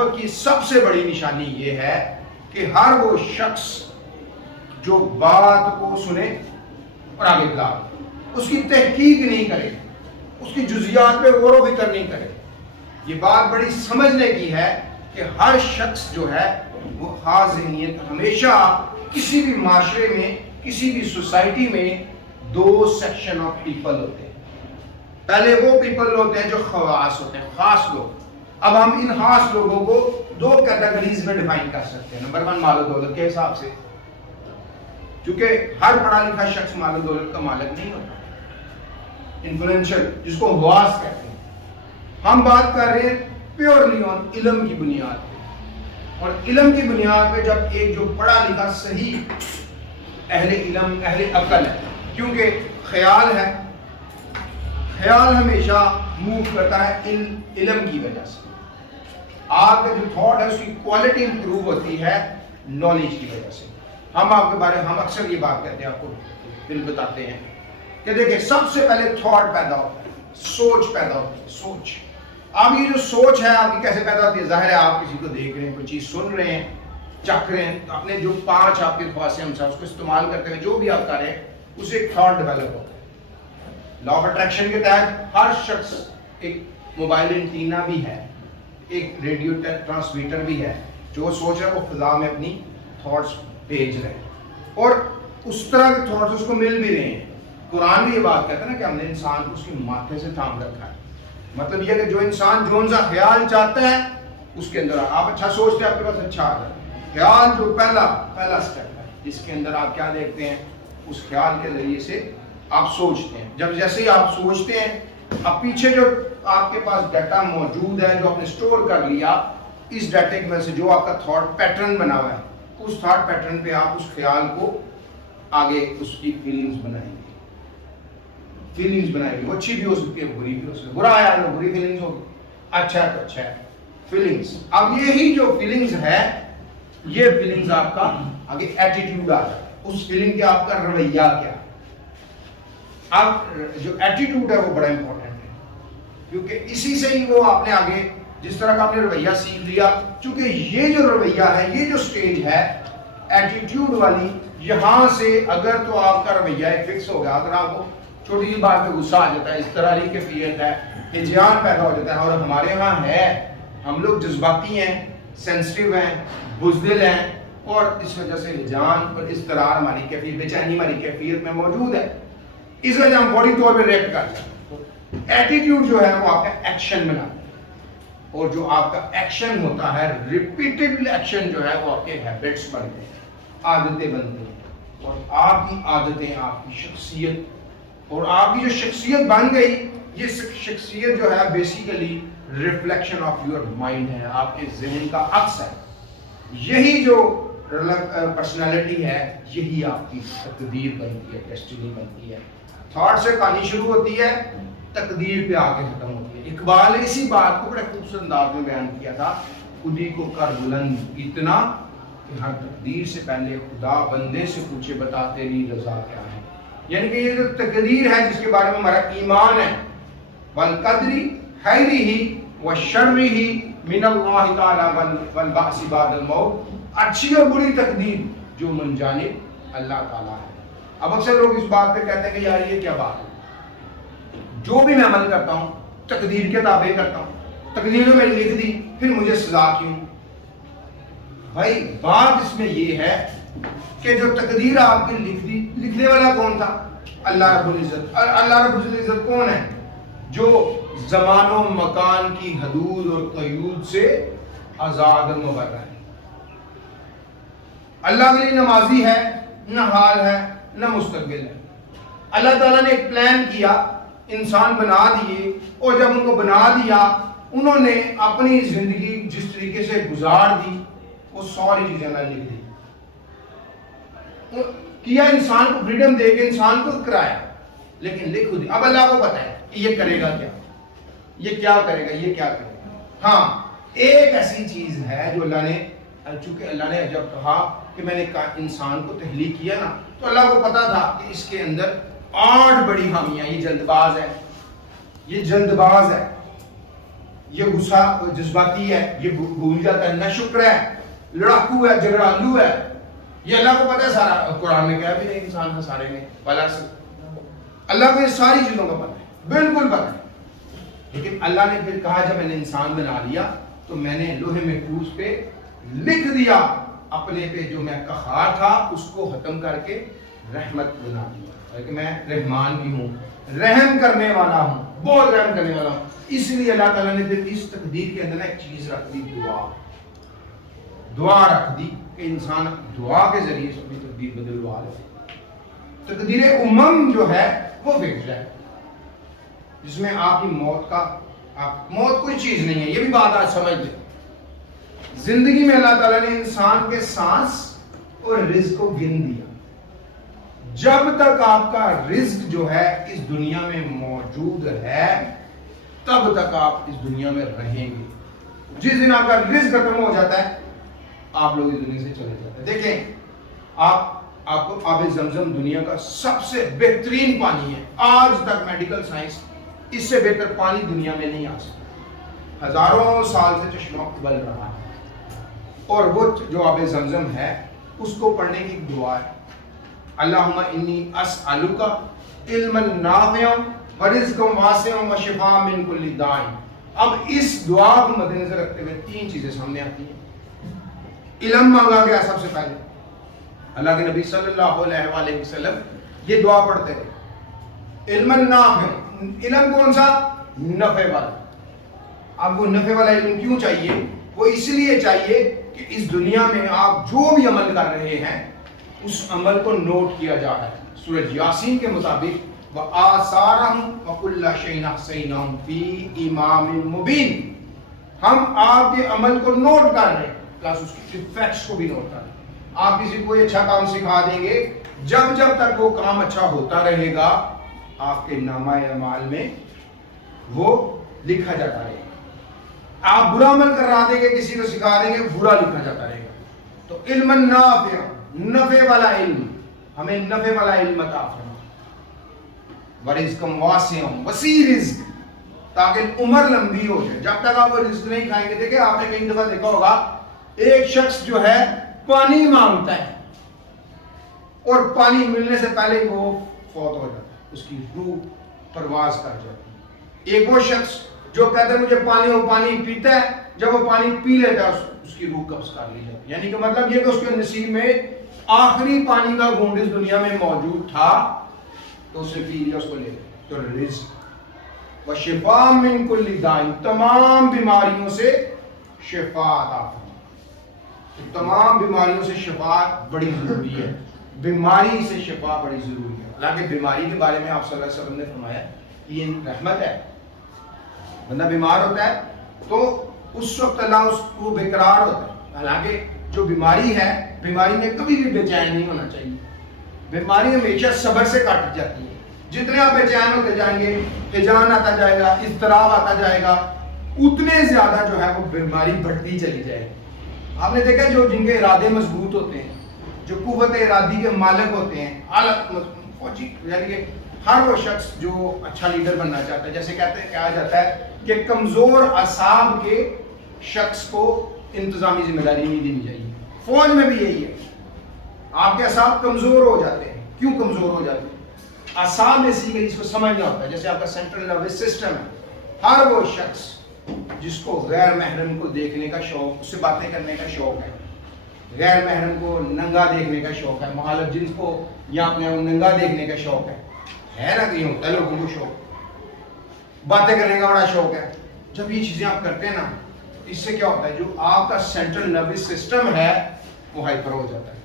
منافق کی سب سے بڑی نشانی یہ ہے کہ ہر وہ شخص جو بات کو سنے اور آگے بلا اس کی تحقیق نہیں کرے، اس کی جزیات پہ غور و فکر نہیں کرے. یہ بات بڑی سمجھنے کی ہے کہ ہر شخص جو ہے وہ خاص ذہنیت، ہمیشہ کسی بھی معاشرے میں، کسی بھی سوسائٹی میں دو سیکشن آف پیپل ہوتے ہیں. پہلے وہ پیپل ہوتے ہیں جو خواص ہوتے ہیں، خاص لوگ. اب ہم ان خاص لوگوں کو دو کیٹیگریز میں ڈیفائن کر سکتے ہیں. نمبر 1 مال و دولت کے حساب سے، کیونکہ ہر پڑھا لکھا شخص مال و دولت کا مالک نہیں ہوتا. انفلوئنشل، جس کو حواس کہتے ہیں. ہم بات کر رہے ہیں پیورلی آن علم کی بنیاد پہ، اور علم کی بنیاد پہ جب ایک جو پڑھا لکھا صحیح اہل علم، اہل عقل ہے، کیونکہ خیال ہے، خیال ہمیشہ موو کرتا ہے علم کی وجہ سے. آپ کا جو تھاٹ ہے اس کی کوالٹی امپروو ہوتی ہے نالج کی وجہ سے. ہم آپ کے بارے میں ہم اکثر یہ بات کہتے ہیں، آپ کو دل بتاتے ہیں کہ دیکھیں سب سے پہلے تھاٹ پیدا ہوتا ہے، سوچ پیدا ہوتی ہے. سوچ، آپ کی جو سوچ ہے آپ کی کیسے پیدا ہوتی ہے؟ ظاہر ہے آپ کسی کو دیکھ رہے ہیں، کوئی چیز سن رہے ہیں، چکھ رہے ہیں، اپنے جو 5 آپ کے خواص ہیں اس کو استعمال کرتے ہوئے جو بھی آپ کر رہے ہیں اسے ایک تھاٹ ڈیولپ ہوتا ہے. لا آف اٹریکشن کے تحت ہر شخص ایک موبائل اینٹینا بھی ہے، ایک ریڈیو ٹرانسمیٹر بھی ہے. جو سوچ رہا ہے وہ فضا میں اپنی تھاٹس بھیج رہے ہیں، اور اس طرح کے تھاٹس اس کو مل بھی رہے ہیں. قرآن بھی یہ بات کہتا ہے نا کہ ہم نے انسان کو اس کی ماتھے سے تھام رکھا ہے. مطلب یہ کہ جو انسان جو سا خیال چاہتا ہے اس کے اندر آپ اچھا سوچتے ہیں، آپ کے پاس اچھا آتا ہے. خیال جو پہلا سٹیپ ہے جس کے اندر آپ کیا دیکھتے ہیں، اس خیال کے ذریعے سے آپ سوچتے ہیں. جب جیسے ہی آپ سوچتے ہیں، اب پیچھے جو آپ کے پاس ڈیٹا موجود ہے جو آپ نے اسٹور کر لیا، اس ڈیٹا کی وجہ سے جو آپ کا تھاٹ پیٹرن بنا ہوا ہے، اس تھاٹ پیٹرن پہ آپ اس خیال کو آگے اس کی فیلنگز بنائیں گے. فیلنگز بنائیں گے، وہ اچھی بھی ہو سکتی ہے، بری بھی ہو سکتی ہے. برا آیا تو بری فیلنگز ہوگی، اچھا ہے تو اچھا ہے فیلنگز. اب یہی جو فیلنگز ہے، یہ فیلنگز آپ کا آگے ایٹیٹیوڈ آ جاتا ہے. اس فیلنگ کے آپ کا رویہ کیا. اب جو ایٹیٹیوڈ ہے وہ بڑا امپورٹنٹ ہے، کیونکہ اسی سے ہی وہ آپ نے آگے جس طرح کا آپ نے رویہ سیکھ لیا. چونکہ یہ جو رویہ ہے، یہ جو سٹیج ہے ایٹیٹیوڈ والی، یہاں سے اگر تو آپ کا رویہ فکس ہو گیا، اگر آپ کو چھوٹی سی بات پہ غصہ آ جاتا ہے، اس طرح کی کیفیت ہے، ہجیان پیدا ہو جاتا ہے. اور ہمارے ہاں ہے، ہم لوگ جذباتی ہیں، سینسٹیو ہیں، بزدل ہیں، اور اس وجہ سے ہجان اور اضطرار ہماری کیفیت، بے چینی ہماری کیفیت میں موجود ہے. اس وجہ ہم باڈی طور پہ ریئیکٹ کرتے ہیں. ایٹیٹیوڈ جو ہے وہ آپ کا ایکشن بناتا ہے، اور جو آپ کا ایکشن ہوتا ہے، ریپیٹڈ ایکشن جو ہے وہ آپ کے ہیبٹس بنتے ہیں، عادتیں بنتی ہیں. اور آپ کی عادتیں آپ کی شخصیت، اور آپ کی جو شخصیت بن گئی، یہ شخصیت جو ہے basically reflection of your mind ہے، آپ کے ذہن کا عکس ہے. یہی جو پرسنالٹی ہے، یہی آپ کی تقدیر بنتی ہے، ڈیسٹینی بنتی ہے. تھاٹ سے کہانی شروع ہوتی ہے، تقدیر پہ آ کے ختم ہوتی ہے. اقبال نے اسی بات کو بڑے خوبصورت انداز میں بیان کیا تھا، خودی کو کر بلند اتنا کہ ہر تقدیر سے پہلے خدا بندے سے پوچھے بتا تیری رضا کیا ہے. یعنی کہ یہ جو تقدیر ہے جس کے بارے میں ہمارا ایمان ہے، والقدری خیرہ وشرہ من اللہ تعالی والبعث بعد الموت، اچھی اور بری تقدیر جو من جانب اللہ تعالیٰ ہے. اب اکثر لوگ اس بات پہ کہتے ہیں کہ یار یہ کیا بات ہے، جو بھی میں عمل کرتا ہوں تقدیر کے تابع کرتا ہوں، تقدیر میں لکھ دی، پھر مجھے سزا کیوں؟ بھائی بات اس میں یہ ہے کہ جو تقدیر آپ کی لکھ دی، لکھنے والا کون تھا؟ اللہ رب العزت. اللہ رب العزت کون ہے؟ جو زمان و مکان کی حدود اور قیود سے آزاد و مبرہ ہے. اللہ کے لیے نمازی ہے، نہ حال ہے نہ مستقبل ہے. اللہ تعالیٰ نے ایک پلان کیا، انسان بنا دیے، اور جب ان کو بنا دیا انہوں نے اپنی زندگی جس طریقے سے گزار دی، وہ ساری چیزیں اللہ نے لکھ دی. کیا انسان کو فریڈم دے کے انسان کو کرایا، لیکن لکھ دی. اب اللہ کو پتا ہے کہ یہ کرے گا کیا، یہ کیا کرے گا، یہ کیا کرے گا. ہاں ایک ایسی چیز ہے جو اللہ نے، چونکہ اللہ نے جب کہا کہ میں نے انسان کو تخلیق کیا نا، تو اللہ کو پتا تھا کہ اس کے اندر 8 بڑی خامیاں، یہ جلد باز ہے، یہ جلد باز ہے. یہ غصہ جذباتی ہے، یہ بھول جاتا ہے، نہ شکر ہے، لڑاکو ہے، جھگڑالو ہے، یہ اللہ کو پتہ ہے سارا. قرآن میں کہا بھی نہیں انسان ہنسارے میں والا سے اللہ کو یہ ساری چیزوں کا پتہ ہے، بالکل پتہ ہے. لیکن اللہ نے پھر کہا جب میں نے انسان بنا لیا تو میں نے لوہے محفوظ پہ لکھ دیا اپنے پہ جو میں قہار تھا اس کو ختم کر کے رحمت بنا دیا کہ میں رحمان بھی ہوں، رحم کرنے والا ہوں، بہت رحم کرنے والا ہوں. اس لیے اللہ تعالیٰ نے پھر اس تقدیر کے اندر ایک چیز رکھ دی، دعا رکھ دی کہ انسان دعا کے ذریعے سے اپنی تقدیر بدلوا لے. تقدیر امم جو ہے وہ فکس ہے، جس میں آپ کی موت کوئی چیز نہیں ہے. یہ بھی بات آج سمجھ لیں. زندگی میں اللہ تعالیٰ نے انسان کے سانس اور رزق کو گن دیا. جب تک آپ کا رزق جو ہے اس دنیا میں موجود ہے تب تک آپ اس دنیا میں رہیں گے. جس دن آپ کا رزق ختم ہو جاتا ہے آپ لوگ اس دنیا سے چلے جاتے ہیں. دیکھیں آپ کو آب زمزم دنیا کا سب سے بہترین پانی ہے. آج تک میڈیکل سائنس اس سے بہتر پانی دنیا میں نہیں آ سکتا. ہزاروں سال سے چشمہ ابل رہا ہے اور وہ جو آب زمزم ہے اس کو پڑھنے کی دعا ہے، اللہم انی اسألک علما نافعا ورزقا واسعا وشفاء من کل داء. اب اس دعا کو مد نظر رکھتے ہوئے تین چیزیں سامنے آتی ہیں. علم مانگا گیا سب سے پہلے. اللہ کے نبی صلی اللہ علیہ وآلہ وسلم یہ دعا پڑھتے تھے، علما نافعا. علم کون سا؟ نفع والا. اب وہ نفع والا علم کیوں چاہیے؟ وہ اس لیے چاہیے کہ اس دنیا میں آپ جو بھی عمل کر رہے ہیں اس عمل کو نوٹ کیا جا رہا ہے. سورہ یاسین کے مطابق وَآثَارَهُمْ وَكُلَّ شَيْءٍ أَحْصَيْنَاهُ فِي إِمَامٍ مُبِينٍ. ہم آپ کے عمل کو نوٹ کر رہے ہیں پلس اس کی ایفیکٹس کو بھی نوٹ کر رہے ہیں. آپ کسی کو کوئی اچھا کام سکھا دیں گے، جب تک وہ کام اچھا ہوتا رہے گا آپ کے نامہ اعمال میں وہ لکھا جاتا رہے گا. آپ برا عمل کرا دیں گے، کسی کو سکھا دیں گے، برا لکھا جاتا رہے گا. تو علم نافع، نفع والا علم، ہمیں نفع والا علم عطا فرما. ورزق واسع، وسیع رزق، تاکہ عمر لمبی ہو جائے. جب تک آپ وہ رزق نہیں کھائیں گے، دیکھیں آپ نے کئی دفعہ دیکھا ہوگا ایک شخص جو ہے پانی مانگتا ہے اور پانی ملنے سے پہلے وہ فوت ہو جاتا ہے، اس کی روح پرواز کر جاتی ہے. ایک وہ شخص جو کہتا ہے مجھے پانی، وہ پانی پیتا ہے، جب وہ پانی پی لیتا ہے اس کی روح قبض کر لی جاتی ہے. یعنی کہ مطلب یہ کہ اس کے نصیب میں آخری پانی کا گھونٹ اس دنیا میں موجود تھا تو اسے پی لیا، اس کو لے لیا. تو رزق وشفاء من کل داء، تمام بیماریوں سے شفا عطا فرما. تمام بیماریوں سے شفا بڑی ضروری ہے، بیماری سے شفا بڑی ضروری ہے. حالانکہ بیماری کے بارے میں آپ صلی اللہ علیہ وسلم نے فرمایا یہ رحمت ہے. بندہ بیمار ہوتا ہے تو اس وقت اللہ اس کو بے قرار ہوتا ہے. حالانکہ جو بیماری ہے، بیماری میں کبھی بھی بے چین نہیں ہونا چاہیے. بیماری ہمیشہ صبر سے کاٹ جاتی ہے. جتنے آپ بے چین ہوتے جائیں گے، ہجان آتا جائے گا، اضطراب آتا جائے گا، اتنے زیادہ جو ہے وہ بیماری بڑھتی چلی جائے گی. آپ نے دیکھا جن کے ارادے مضبوط ہوتے ہیں، جو قوت ارادی کے مالک ہوتے ہیں، فوجی یعنی کہ ہر وہ شخص جو اچھا لیڈر بننا چاہتا ہے، جیسے کہا جاتا ہے کہ کمزور اعصاب کے شخص کو انتظامی ذمہ داری نہیں دینی چاہیے. فوج میں بھی یہی ہے، آپ کے اعصاب کمزور ہو جاتے ہیں. کیوں کمزور ہو جاتے ہیں؟ اعصاب ایسی کہ جس کو سمجھنا ہوتا ہے. جیسے آپ کا سینٹرل نروس سسٹم ہے، ہر وہ شخص جس کو غیر محرم کو دیکھنے کا شوق، اس سے باتیں کرنے کا شوق ہے، غیر محرم کو ننگا دیکھنے کا شوق ہے، مخالف جنس کو یا اپنے ننگا دیکھنے کا شوق ہے نا. کہیں ہوتا ہے لوگوں کو شوق، باتیں کرنے کا بڑا شوق ہے. جب یہ چیزیں آپ کرتے ہیں نا، اس سے کیا ہوتا ہے، جو آپ کا سینٹرل نروس سسٹم ہے وہ ہائپر ہو جاتا ہے.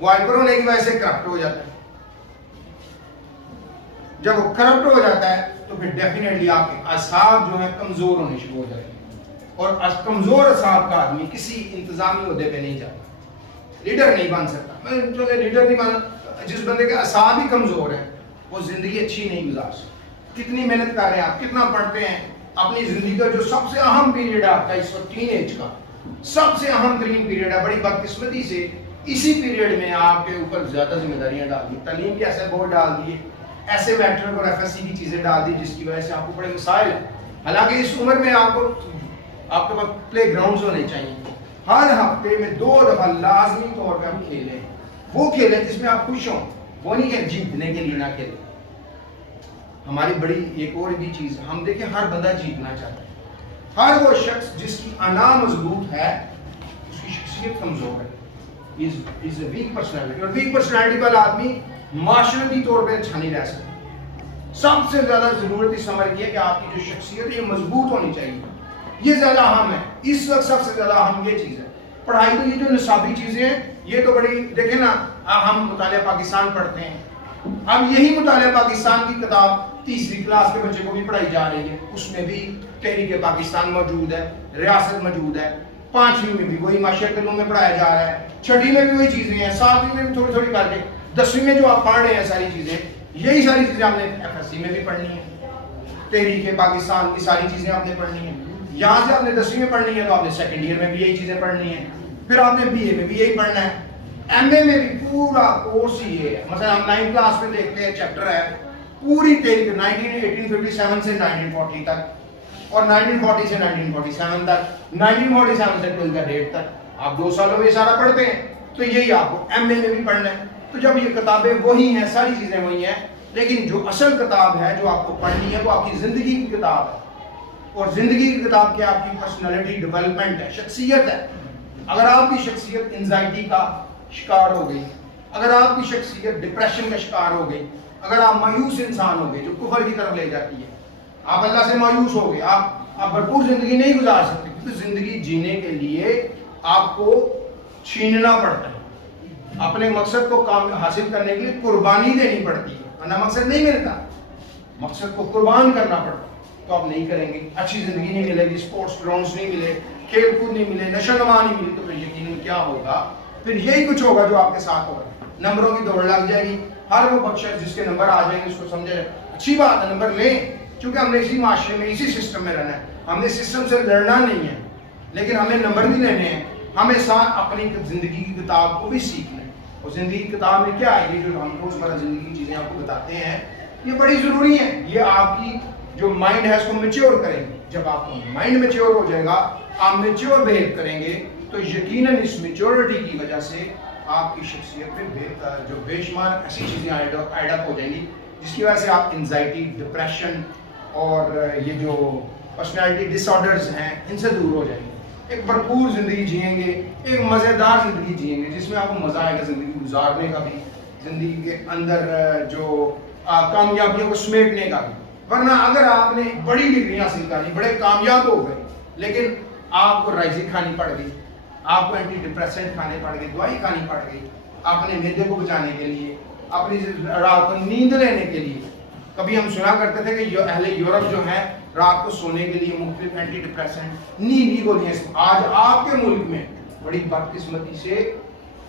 وہ ہائپر ہونے کی وجہ سے کرپٹ ہو جاتا ہے. جب وہ کرپٹ ہو جاتا ہے تو پھر ڈیفینیٹلی آپ کے اعصاب جو ہیں کمزور ہونے شروع ہو جاتے ہیں. اور کمزور اعصاب کا آدمی کسی انتظامی عہدے پہ نہیں جاتا، لیڈر نہیں بن سکتا. لیڈر نہیں بن، جس بندے کے اعصاب ہی کمزور ہیں وہ زندگی اچھی نہیں گزار سکتا. کتنی محنت کر رہے ہیں آپ، کتنا پڑھتے ہیں، اپنی زندگی کا جو سب سے اہم پیریڈ ہے آپ کا اس وقت ٹین ایج کا سب سے اہم ترین پیریڈ ہے، بڑی بدقسمتی سے اسی پیریڈ میں آپ کے اوپر زیادہ ذمہ داریاں ڈال دی. تعلیم کے ایسے بورڈ ڈال دیے، ایسے میٹرک اور ایف ایس سی کی چیزیں ڈال دی جس کی وجہ سے آپ کو بڑے مسائل ہیں. حالانکہ اس عمر میں آپ کے پاس پلے گراؤنڈز ہونے چاہیے. ہر ہفتے میں 2 دفعہ لازمی طور پہ ہم کھیلیں. وہ کھیلیں جس میں آپ خوش ہوں, وہ نہیں کہ جیتنے کے لیے نہ کھیلیں. ہماری بڑی ایک اور بھی چیز, ہم دیکھیں ہر بندہ جیتنا چاہتا ہے. ہر وہ شخص جس کی انا مضبوط ہے اس کی شخصیت کمزور ہے. از اے ویک پرسنالٹی, اور ویک پرسنالٹی والا آدمی معاشرتی طور پہ اچھا نہیں رہ سکتا. سب سے زیادہ ضرورت اس عمر کی ہے کہ آپ کی جو شخصیت ہے یہ مضبوط ہونی چاہیے. یہ زیادہ اہم ہے اس وقت. سب سے زیادہ اہم یہ چیز ہے. پڑھائی تو یہ جو نصابی چیزیں ہیں یہ تو بڑی, دیکھیں نا ہم مطالعہ پاکستان پڑھتے ہیں, اب یہی مطالعہ پاکستان کی کتاب 3ری کلاس کے بچے کو بھی پڑھائی جا رہی ہے. اس میں بھی تحریک پاکستان موجود ہے, ریاست موجود ہے. 5ویں میں بھی وہی معاشرت علوم میں پڑھایا جا رہا ہے. 6ٹھی میں بھی وہی چیزیں ہیں. 7ویں میں بھی تھوڑی تھوڑی کر کے 10ویں میں جو آپ پڑھ رہے ہیں ساری چیزیں, یہی ساری چیزیں آپ نے FSC میں بھی پڑھنی ہے. تحریک پاکستان کی ساری چیزیں آپ نے پڑھنی ہیں. یہاں سے آپ نے 10ویں میں پڑھنی ہے تو آپ نے 2nd ایئر میں بھی یہی چیزیں پڑھنی ہیں. پھر آپ نے BA میں بھی یہی پڑھنا ہے. MA میں بھی پورا کورس ہی ہے. مثلا ہم 9 کلاس میں دیکھتے ہیں چیپٹر ہے پوری تحریک 1857 سے 1940 تک, اور 1940 سے 1947 تک, 1947 سے 12 ڈیٹ تک. آپ 2 سالوں میں یہ سارا پڑھتے ہیں تو یہی آپ کو MA میں بھی پڑھنا ہے. تو جب یہ کتابیں وہی ہیں, ساری چیزیں وہی ہیں, لیکن جو اصل کتاب ہے جو آپ کو پڑھنی ہے وہ آپ کی زندگی کی کتاب ہے. اور زندگی کی کتاب کیا, آپ کی پرسنالٹی ڈیولپمنٹ ہے, شخصیت ہے. اگر آپ کی شخصیت انزائٹی کا شکار ہو گئی, اگر آپ کی شخصیت ڈپریشن کا شکار ہو گئی, اگر آپ مایوس انسان ہو گئے جو کفر کی طرف لے جاتی ہے, آپ اللہ سے مایوس ہو گئے, آپ بھرپور زندگی نہیں گزار سکتے, کیونکہ زندگی جینے کے لیے آپ کو چھیننا پڑتا ہے. اپنے مقصد کو حاصل کرنے کے لیے قربانی دینی پڑتی ہے, ورنہ مقصد نہیں ملتا. مقصد کو قربان کرنا پڑتا ہے تو آپ نہیں کریں گے. اچھی زندگی نہیں ملے گی, اسپورٹس گراؤنڈس نہیں ملے, کھیل کود نہیں ملے, نشو نما نہیں ملی, تو پھر یقیناً کیا ہوگا, پھر یہی کچھ ہوگا جو آپ کے ساتھ ہوگا. نمبروں کی دوڑ لگ جائے گی. ہر وہ بخشش جس کے نمبر آ جائیں گے اس کو سمجھے اچھی بات ہے, نمبر لیں, کیونکہ ہم نے اسی معاشرے میں اسی سسٹم میں رہنا ہے. ہم نے سسٹم سے لڑنا نہیں ہے, لیکن ہمیں نمبر بھی لینے ہیں. ہمیں ساتھ اپنی زندگی کی کتاب کو بھی سیکھنا ہے. اور زندگی کی کتاب میں کیا ہے, یہ جو ہم روزمرہ زندگی کی چیزیں آپ کو بتاتے ہیں یہ بڑی ضروری ہیں. یہ آپ کی جو مائنڈ ہے اس کو میچور کریں گے. جب آپ کا مائنڈ میچور ہو جائے گا, آپ میچور بہیو کریں گے, تو یقیناً اس میچورٹی کی وجہ سے آپ کی شخصیت میں جو بے شمار ایسی چیزیں ایڈ اپ ہو جائیں گی جس کی وجہ سے آپ انزائٹی, ڈپریشن اور یہ جو پرسنالٹی ڈس آرڈرز ہیں ان سے دور ہو جائیں گے. ایک بھرپور زندگی جئیں گے, ایک مزیدار زندگی جئیں گے جس میں آپ کو مزہ آئے گا زندگی گزارنے کا بھی, زندگی کے اندر جو کامیابیوں کو سمیٹنے کا بھی. ورنہ اگر آپ نے بڑی ڈگری حاصل کر لی, بڑے کامیاب ہو گئے, لیکن آپ کو رائزنگ کھانی پڑ گئی, آپ کو اینٹی ڈپریسنٹ کھانے پڑ گئی, دوائی کھانی پڑ گئی اپنے معدے کو بچانے کے لیے, اپنی رات کو نیند لینے کے لیے. کبھی ہم سنا کرتے تھے کہ اہل یورپ جو ہیں رات کو سونے کے لیے مختلف اینٹی ڈپریسنٹ نیند کی گولیاں. آج آپ کے ملک میں بڑی بدقسمتی سے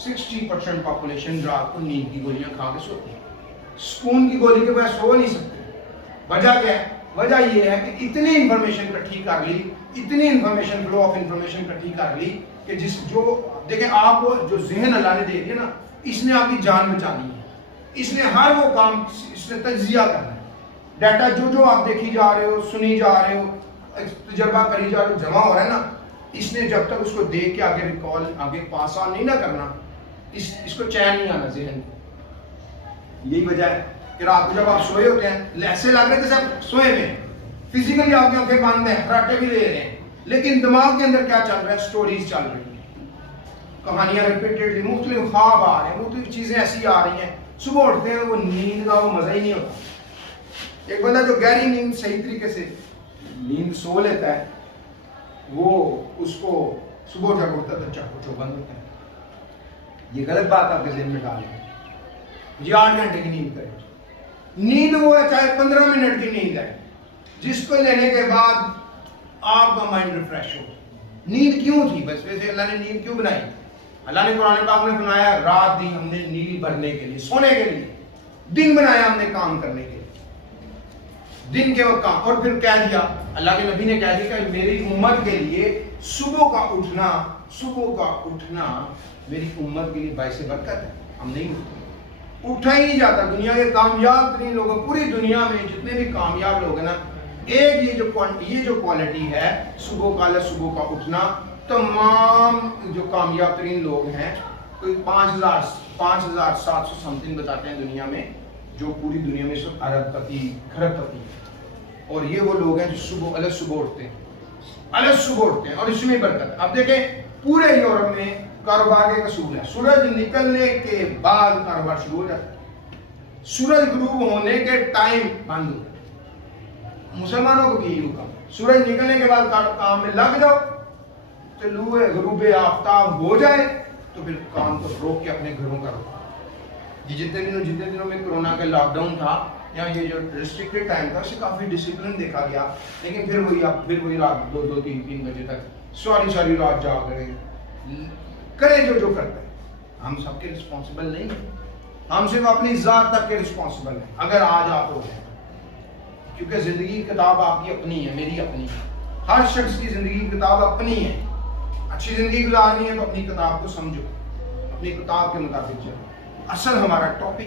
60% پاپولیشن رات کو نیند کی گولیاں کھا کے سوتی ہے. سکون کی گولی کے بغیر سو نہیں سکتے. وجہ کیا ہے؟ وجہ یہ ہے کہ اتنی انفارمیشن اکٹھی کر لی, اتنی انفارمیشن, فلو آف انفارمیشن اکٹھی کر لی کہ جو دیکھیں آپ کو جو ذہن اللہ نے دے دیا نا, اس نے آپ کی جان بچانی ہے. اس نے ہر وہ کام, اس نے تجزیہ کرنا ہے. ڈیٹا جو آپ دیکھی جا رہے ہو, سنی جا رہے ہو, تجربہ کری جا رہے ہو, جمع ہو رہا ہے نا, اس نے جب تک اس کو دیکھ کے آگے ریکال, آگے پاس آن نہیں نہ کرنا, اس کو چین نہیں آنا ذہن. یہی وجہ ہے کہ رات کو جب آپ سوئے ہوتے ہیں ایسے لگ رہے تھے سب سوئے میں, فزیکلی آپ کی آنکھیں بند ہیں, فراٹے بھی لے رہے ہیں, لیکن دماغ کے اندر کیا چل رہا ہے, سٹوریز چل رہی ہیں, کہانیاں ریپیٹیڈلی, مختلف خواب آ رہے ہیں, مختلف چیزیں ایسی آ رہی ہیں. صبح اٹھتے ہیں وہ نیند کا وہ مزہ ہی نہیں ہوتا. ایک بندہ جو گہری نیند صحیح طریقے سے نیند سو لیتا ہے وہ اس کو صبح جب اٹھتا ہے تو چکو بند ہوتا ہے. یہ غلط بات آپ کے ذہن میں ڈال ہے. یہ 8 گھنٹے کی نیند کرے. نیند وہ ہے چاہے 15 منٹ کی نیند ہے جس کو لینے کے بعد آپ کا مائنڈ ریفریش ہو. نیند کیوں تھی؟ بس ویسے اللہ نے نیند کیوں بنائی؟ اللہ نے قرآن پاک میں بنایا رات دی ہم نے نیند بھرنے کے لیے, سونے کے لیے. دن بنایا ہم نے کام کرنے کے لیے, دن کے وقت کام. اور پھر کہہ دیا, اللہ کے نبی نے کہہ دیا کہ میری امت کے لیے صبح کا اٹھنا میری امت کے لیے باعث برکت ہے. ہم نہیں اٹھا ہی نہیں جاتا. دنیا کے کامیاب ترین لوگوں, پوری دنیا میں جتنے بھی کامیاب لوگ ہیں نا, ایک یہ جو کوالٹی ہے صبح کا اٹھنا، تمام جو کامیاب ترین لوگ ہیں، کوئی 5,700 سمتنگ بتاتے ہیں دنیا میں، جو پوری دنیا میں سب ارب پتی اور یہ وہ لوگ ہیں جو صبح اٹھتے ہیں اور اس میں برکت۔ اب دیکھیں پورے یورپ میں کاروبار کا اصول ہے، سورج نکلنے کے بعد کاروبار شروع ہو جاتا ہے، سورج غروب ہونے کے ٹائم بند ہوتا ہے۔ مسلمانوں کو بھی یہی حکم ہے، سورج نکلنے کے بعد کام میں لگ جاؤ، طلوع غروب آفتاب ہو جائے تو پھر کام کو روک کے اپنے گھروں کا رکھو۔ جتنے دنوں میں کرونا کا لاک ڈاؤن تھا یا یہ جو ریسٹرکٹڈ ٹائم تھا، اسے کافی ڈسپلن دیکھا گیا، لیکن پھر وہی رات 2-3 بجے تک ساری رات جاگ رہے کرے جو کرتے ہیں۔ ہم سب کے رسپانسبل نہیں ہیں، ہم صرف اپنی ذات تک کے رسپانسبل ہیں اگر آج آپ ہو جائیں، کیونکہ زندگی کی کتاب آپ کی اپنی ہے، میری اپنی ہے، ہر شخص کی زندگی کی کتاب اپنی ہے۔ اچھی زندگی گزارنی ہے تو اپنی کتاب کو سمجھو، اپنی کتاب کے مطابق چلو۔ اصل ہمارا ٹاپک